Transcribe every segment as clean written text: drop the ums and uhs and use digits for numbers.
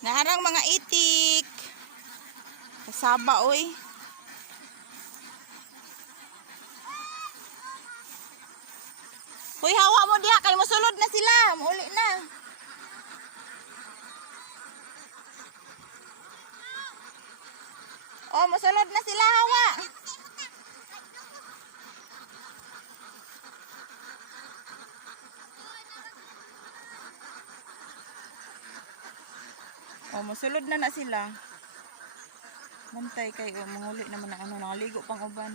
Narang mga itik. Kasaba oy. Hoy, hawa mo diha kay mosulod na sila. Uli na. Oh, mosulod na sila, hawa. Oh, mosulod na sila. Bantay kay manguli naman ang naligo pang uban.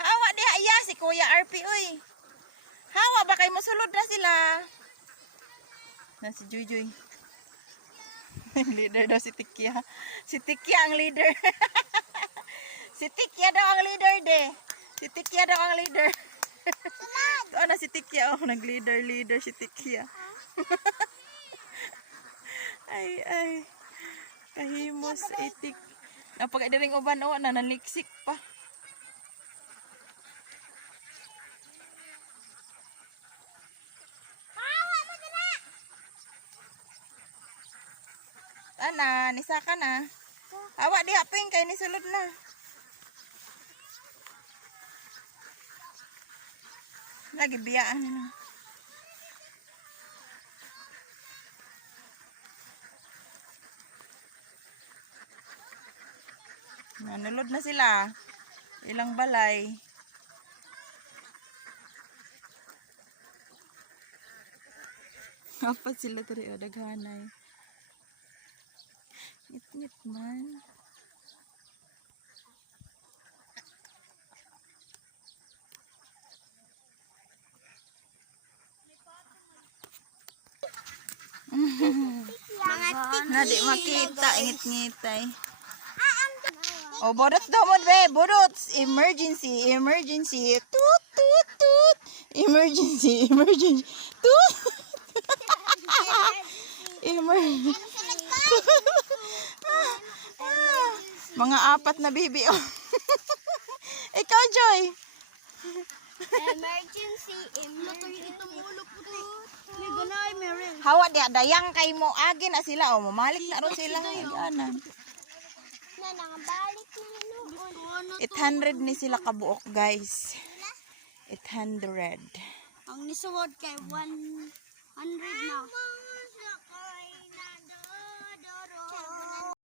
Hawa di aya si Kuya RP oy. Hawa ba kay mosulod na sila? Na si Juyjoy. Leader daw si Tikya. Si Tikya ang leader. Si Tikya daw ang leader de. Si Tikya daw ang leader. Ito na si Tikya oh, nag-leader si Tikya. Ay. Kahimos itik. Napag diring uban oh, nanaliksik pa. Ana, nisaka na. Awak di aping kay ni sulod na. Lagi biyaan na. Nanulod na sila. Ilang balay. Apat sila tari o daghanay. Ngit man. Nadi makita ingit-ngitay. Oh, bodots daw mo be, bodots. Emergency. Toot. Emergency. Toot. Emergency. Mga apat na bibi oh. Ikaw Joy. Emergency. Hawa di dayang kay mo agi na sila oh, mamalik na ron sila anan. 800 ni sila kabuok guys. 800. Ang nisuwod kay 100 na.